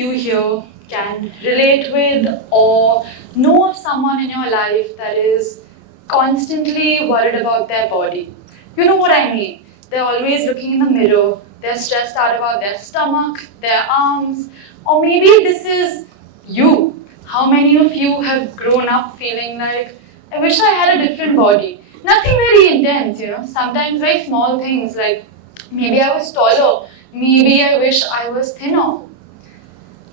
you here can relate with or know of someone in your life that is constantly worried about their body. You know what I mean? They're always looking in the mirror, they're stressed out about their stomach, their arms, or maybe this is you. How many of you have grown up feeling like, I wish I had a different body? Nothing very intense, sometimes very small things like maybe I was taller, maybe I wish I was thinner.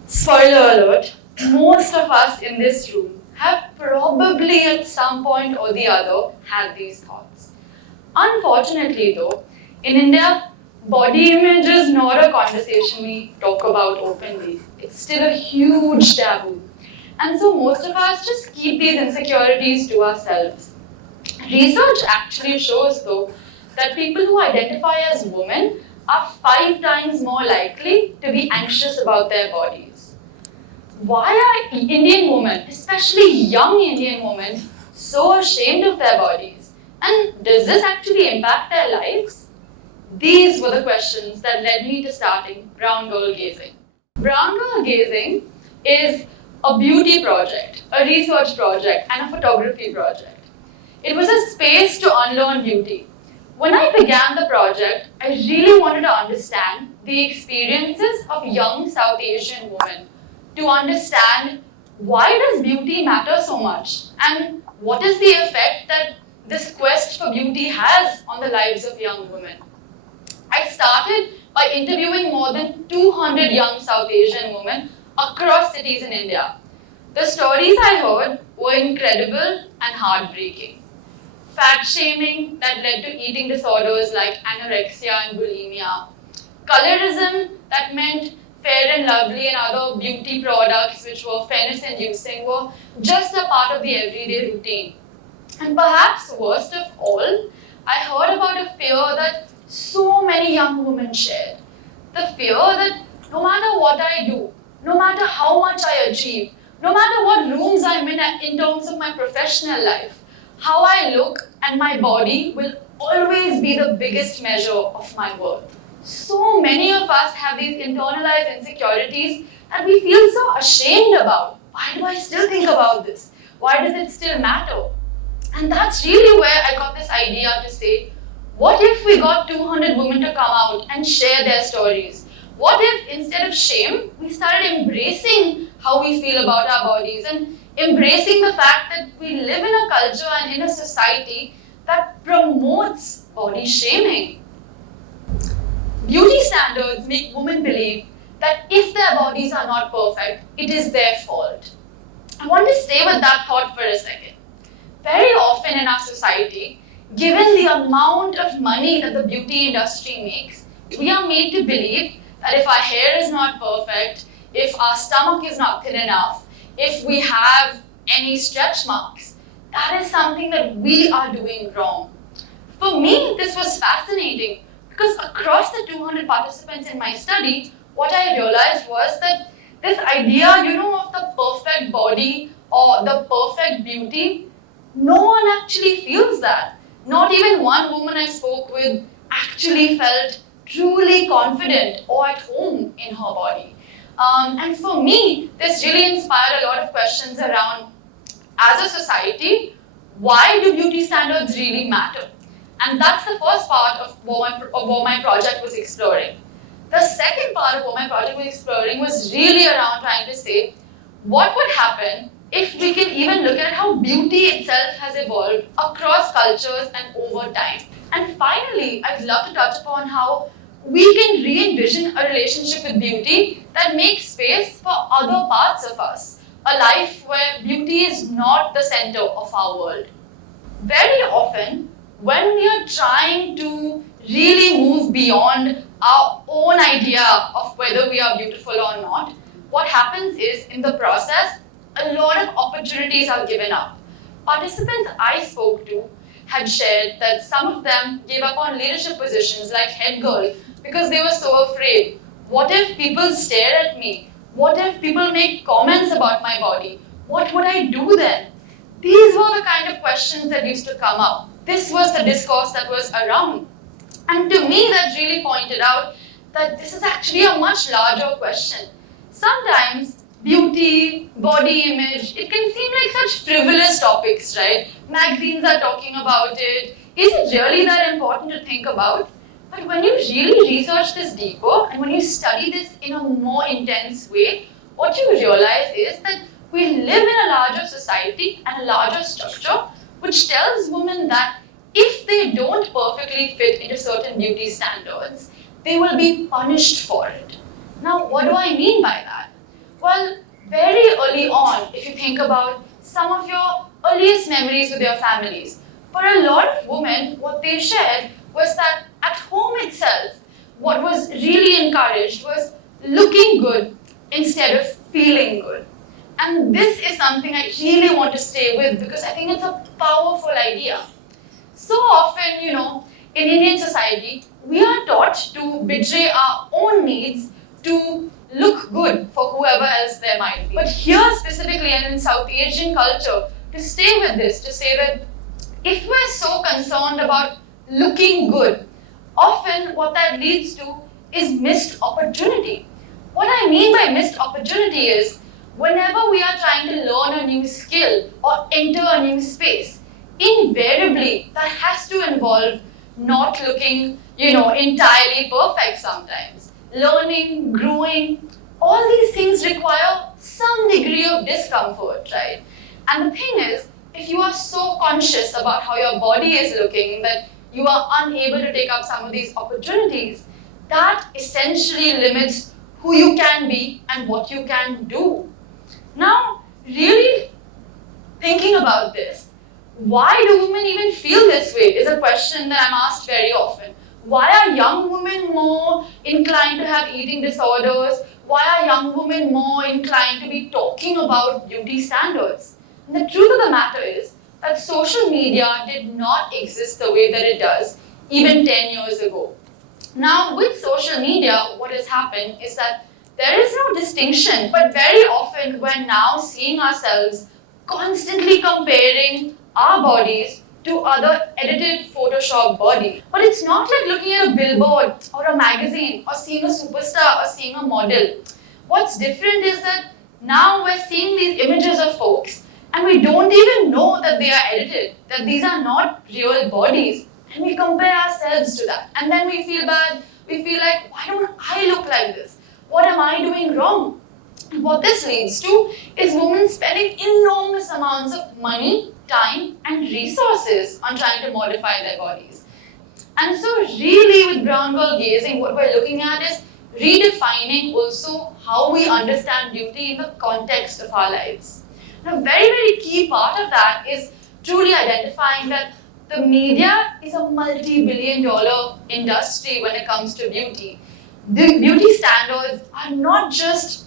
Spoiler alert, most of us in this room have probably at some point or the other had these thoughts. Unfortunately though, in India, body image is not a conversation we talk about openly. It's still a huge taboo. And so most of us just keep these insecurities to ourselves. Research actually shows though that people who identify as women are 5 times more likely to be anxious about their bodies. Why are Indian women, especially young Indian women, so ashamed of their bodies? And does this actually impact their lives? These were the questions that led me to starting Brown Girl Gazing. Brown Girl Gazing is a beauty project, a research project, and a photography project. It was a space to unlearn beauty. When I began the project, I really wanted to understand the experiences of young South Asian women, to understand why does beauty matter so much and what is the effect that this quest for beauty has on the lives of young women. I started by interviewing more than 200 young South Asian women across cities in India. The stories I heard were incredible and heartbreaking. Fat shaming that led to eating disorders like anorexia and bulimia. Colorism that meant Fair and Lovely and other beauty products which were fairness-inducing were just a part of the everyday routine. And perhaps worst of all, I heard about a fear that so many young women shared. The fear that no matter what I do, no matter how much I achieve, no matter what rooms I'm in terms of my professional life, how I look and my body will always be the biggest measure of my worth. So many of us have these internalized insecurities that we feel so ashamed about. Why do I still think about this? Why does it still matter? And that's really where I got this idea to say, what if we got 200 women to come out and share their stories? What if instead of shame, we started embracing how we feel about our bodies and embracing the fact that we live in a culture and in a society that promotes body shaming? Beauty standards make women believe that if their bodies are not perfect, it is their fault. I want to stay with that thought for a second. Very often in our society, given the amount of money that the beauty industry makes, we are made to believe that if our hair is not perfect, if our stomach is not thin enough, if we have any stretch marks, that is something that we are doing wrong. For me, this was fascinating because across the 200 participants in my study, what I realized was that this idea, of the perfect body or the perfect beauty, no one actually feels that. Not even one woman I spoke with actually felt truly confident or at home in her body. And for me, this really inspired a lot of questions around, as a society, why do beauty standards really matter? And that's the first part of what my project was exploring. The second part of what my project was exploring was really around trying to say, what would happen if we can even look at how beauty itself has evolved across cultures and over time. And finally, I'd love to touch upon how we can re-envision a relationship with beauty that makes space for other parts of us, a life where beauty is not the center of our world. Very often, when we are trying to really move beyond our own idea of whether we are beautiful or not, what happens is, in the process, a lot of opportunities are given up. Participants I spoke to had shared that some of them gave up on leadership positions like head girl because they were so afraid. What if people stare at me? What if people make comments about my body? What would I do then? These were the kind of questions that used to come up. This was the discourse that was around. And to me, that really pointed out that this is actually a much larger question. Sometimes beauty, body image, it can seem like such frivolous topics, right? Magazines are talking about it. Is it really that important to think about? But when you really research this deeper and when you study this in a more intense way, what you realize is that we live in a larger society and a larger structure which tells women that if they don't perfectly fit into certain beauty standards, they will be punished for it. Now, what do I mean by that? Well, very early on, if you think about some of your earliest memories with your families, for a lot of women, what they shared was that at home itself, what was really encouraged was looking good instead of feeling good. And this is something I really want to stay with because I think it's a powerful idea. So often, in Indian society, we are taught to betray our own needs to look good for whoever else there might be. But here specifically and in South Asian culture, to stay with this, to say that if we're so concerned about looking good, often what that leads to is missed opportunity. What I mean by missed opportunity is whenever we are trying to learn a new skill or enter a new space, invariably that has to involve not looking, entirely perfect sometimes. Learning, growing, all these things require some degree of discomfort, right? And the thing is, if you are so conscious about how your body is looking that you are unable to take up some of these opportunities, that essentially limits who you can be and what you can do. Now, really thinking about this, why do women even feel this way is a question that I'm asked very often. Why are young women more inclined to have eating disorders? Why are young women more inclined to be talking about beauty standards? And the truth of the matter is that social media did not exist the way that it does even 10 years ago. Now, with social media, what has happened is that there is no distinction, but very often we're now seeing ourselves constantly comparing our bodies to other edited Photoshop bodies. But it's not like looking at a billboard or a magazine or seeing a superstar or seeing a model. What's different is that now we're seeing these images of folks and we don't even know that they are edited, that these are not real bodies. And we compare ourselves to that. And then we feel bad. We feel like, why don't I look like this? What am I doing wrong? And what this leads to is women spending enormous amounts of money, time, and resources on trying to modify their bodies. And so really with brown girl gazing, what we're looking at is redefining also how we understand beauty in the context of our lives. And a very, very key part of that is truly identifying that the media is a multi-billion-dollar industry when it comes to beauty. The beauty standards are not just,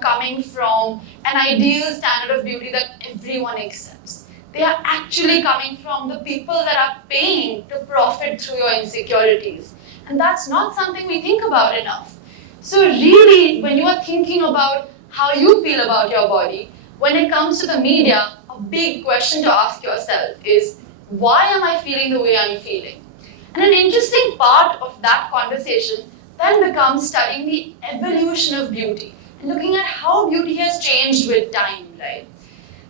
coming from an ideal standard of beauty that everyone accepts. They are actually coming from the people that are paying to profit through your insecurities. And that's not something we think about enough. So really, when you are thinking about how you feel about your body, when it comes to the media, a big question to ask yourself is, why am I feeling the way I'm feeling? And an interesting part of that conversation then becomes studying the evolution of beauty and looking at how beauty has changed with time, right?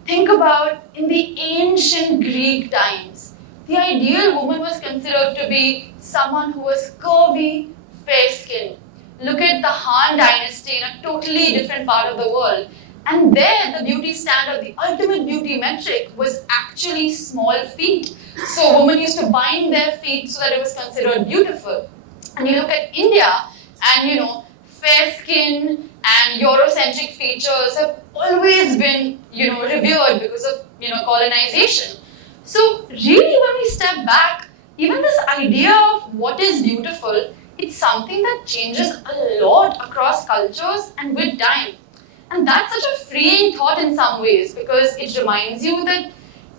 Think about in the ancient Greek times, the ideal woman was considered to be someone who was curvy, fair-skinned. Look at the Han dynasty in a totally different part of the world. And there, the beauty standard, the ultimate beauty metric was actually small feet. So women used to bind their feet so that it was considered beautiful. And you look at India, and fair skin and Eurocentric features have always been, revered because of, colonization. So really, when we step back, even this idea of what is beautiful, it's something that changes a lot across cultures and with time. And that's such a freeing thought in some ways because it reminds you that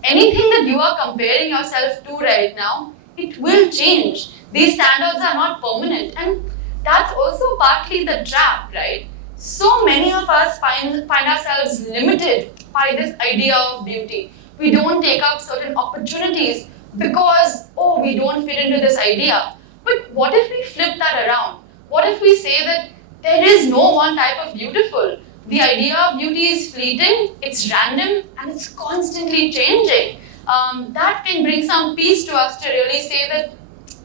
anything that you are comparing yourself to right now, it will change. These standards are not permanent. And that's also partly the trap, right? So many of us find ourselves limited by this idea of beauty. We don't take up certain opportunities because, we don't fit into this idea. But what if we flip that around? What if we say that there is no one type of beautiful. The idea of beauty is fleeting, it's random, and it's constantly changing. That can bring some peace to us to really say that,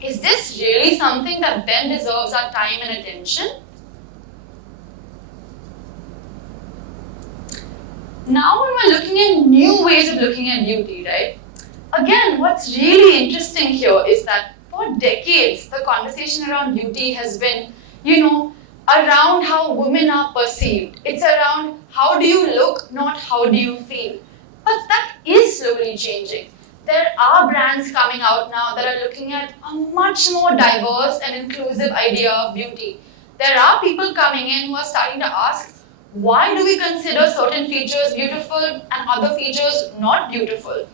is this really something that then deserves our time and attention? Now when we're looking at new ways of looking at beauty, right? Again, what's really interesting here is that for decades, the conversation around beauty has been, around how women are perceived. It's around how do you look, not how do you feel. But that is slowly changing. There are brands coming out now that are looking at a much more diverse and inclusive idea of beauty. There are people coming in who are starting to ask, why do we consider certain features beautiful and other features not beautiful?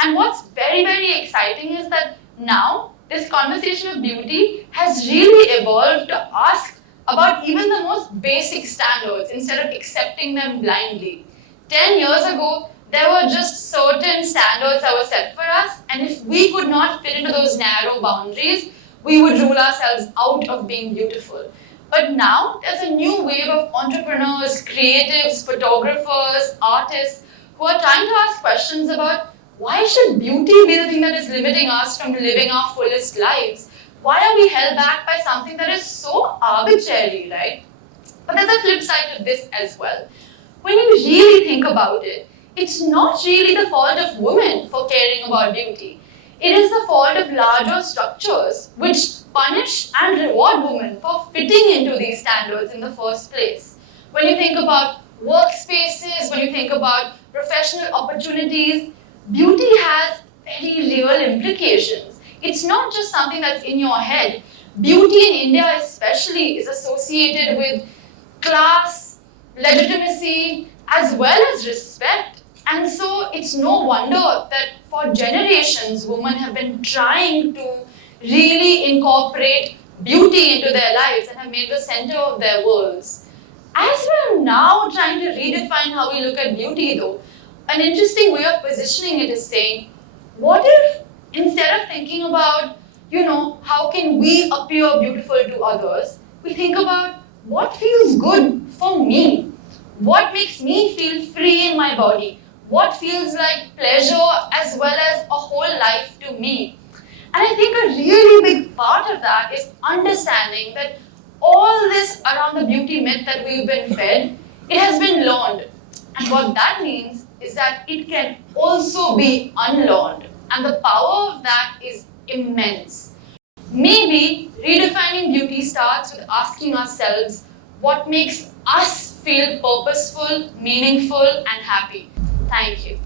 And what's very, very exciting is that now this conversation of beauty has really evolved to ask about even the most basic standards instead of accepting them blindly. 10 years ago, there were just certain standards that were set for us, and if we could not fit into those narrow boundaries, we would rule ourselves out of being beautiful. But now, there's a new wave of entrepreneurs, creatives, photographers, artists who are trying to ask questions about why should beauty be the thing that is limiting us from living our fullest lives? Why are we held back by something that is so arbitrary, right? But there's a flip side to this as well. When you really think about it, it's not really the fault of women for caring about beauty. It is the fault of larger structures which punish and reward women for fitting into these standards in the first place. When you think about workspaces, when you think about professional opportunities, beauty has very real implications. It's not just something that's in your head. Beauty in India especially is associated with class, legitimacy, as well as respect. And so it's no wonder that for generations, women have been trying to really incorporate beauty into their lives and have made the center of their worlds. As we're now trying to redefine how we look at beauty though, an interesting way of positioning it is saying, what if instead of thinking about, how can we appear beautiful to others, we think about what feels good for me? What makes me feel free in my body? What feels like pleasure as well as a whole life to me? And I think a really big part of that is understanding that all this around the beauty myth that we've been fed, it has been learned. And what that means is that it can also be unlearned. And the power of that is immense. Maybe redefining beauty starts with asking ourselves what makes us feel purposeful, meaningful, and happy. Thank you.